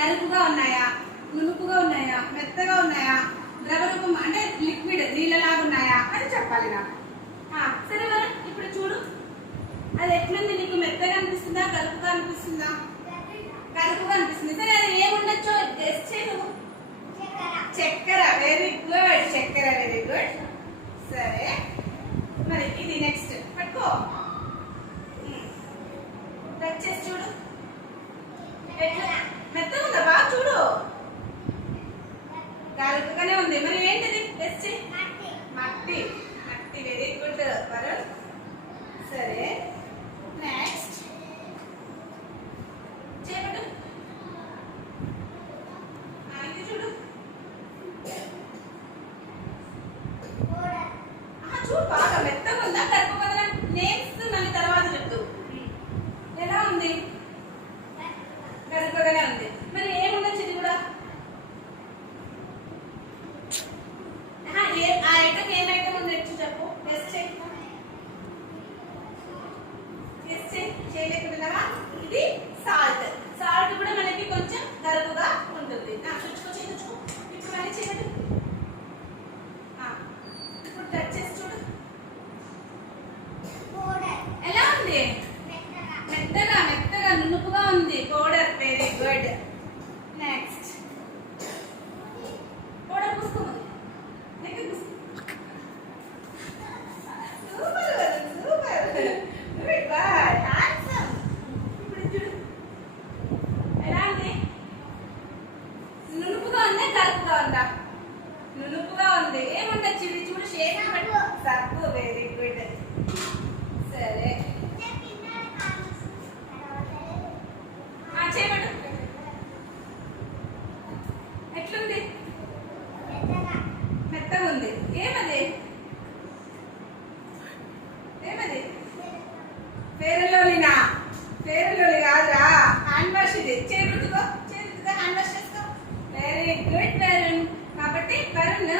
గరుకుగా ఉన్నాయా, నునుపుగా ఉన్నాయా, మెత్తగా ఉన్నాయా, ద్రవ రూపం అంటే లిక్విడ్ నీళ్ళలాగా ఉన్నాయా అని చెప్పాలి నాకు. సరే మరి ఇప్పుడు చూడు, అది ఎట్లుంది? నీకు మెత్తగా అనిపిస్తుందా, గరుకుగా అనిపిస్తుందా? గరుకుగా అనిపిస్తుంది. సరే అది ఏముండొచ్చో గెస్ చేయి నువ్వు. చక్కెర. వెరీ గుడ్, చక్కెర. Very good. సరే మరి ఇది నెక్స్ట్ పట్టుకో. టచ్ చేసి చూడు, మెత్తగా ఉందా? బాగా చూడు, గరుకుగానే ఉంది. మరి ఏంటిది? టెస్ట్ చేయి. మట్టి. మట్టి. Very good Varun. సరే నెక్స్ట్ చేపట్టు. ఇది చూడు, చూడు బాగా మెత్తగా ఉందా, గరుకుగా ఉందా? నేమ్స్ మళ్ళీ తర్వాత చెప్తూ. ఎలా ఉంది? గరుకుగానే ఉంది. మరి ఏముండొచ్చు ఇది కూడా? ఆ ఐటమ్ ఏం ఐటమ్ ఉంది చెప్పు. టెస్ట్ చేయి. టెస్ట్ చేయి. చేయలేకపోతున్నావా? ఇది సాల్ట్. సాల్ట్ కూడా మనకి కొంచెం గరుకుగా ఉంటుంది. చుచ్చుకో, చేయించుకో. ఇప్పుడు మళ్ళీ చేయండి. ఇప్పుడు టచ్ చేసి చూడు, ఎలా ఉంది? మెత్తగా. మెత్తగా నునుపుగా ఉంది. Powder. Very good. Next powder పూసుకోమని. Super super, good boy, handsome. ఇప్పుడు చూడు, ఎలా ఉంది? నునుపుగా ఉందా, గరుకుగా ఉందా? నునుపుగా ఉంది. ఏముండొచ్చు ఇది? చూడు, షేప్ పట్టు. సబ్బు. Very good. సరే చేయబడు. ఎట్లుంది? మెత్తగా ఉంది. ఏమది? ఏమది? Fair and Lovlina? Fair and lovely కాదురా, హ్యాండ్ వాష్ ఇది. చేతుగా హ్యాండ్ వాష్ చేసుకో. Very good Varun. కాబట్టి వరుణ్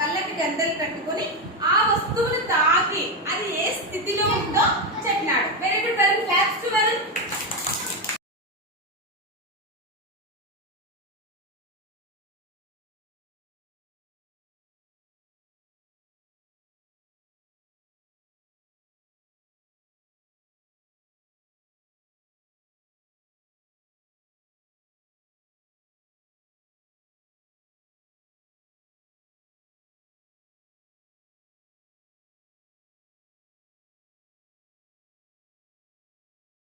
కళ్ళకి గంటలు కట్టుకొని ఆ వస్తువును తాకి అది ఏ స్థితిలో ఉందో చెప్పినాడు. Very good Varun. Claps to Varun.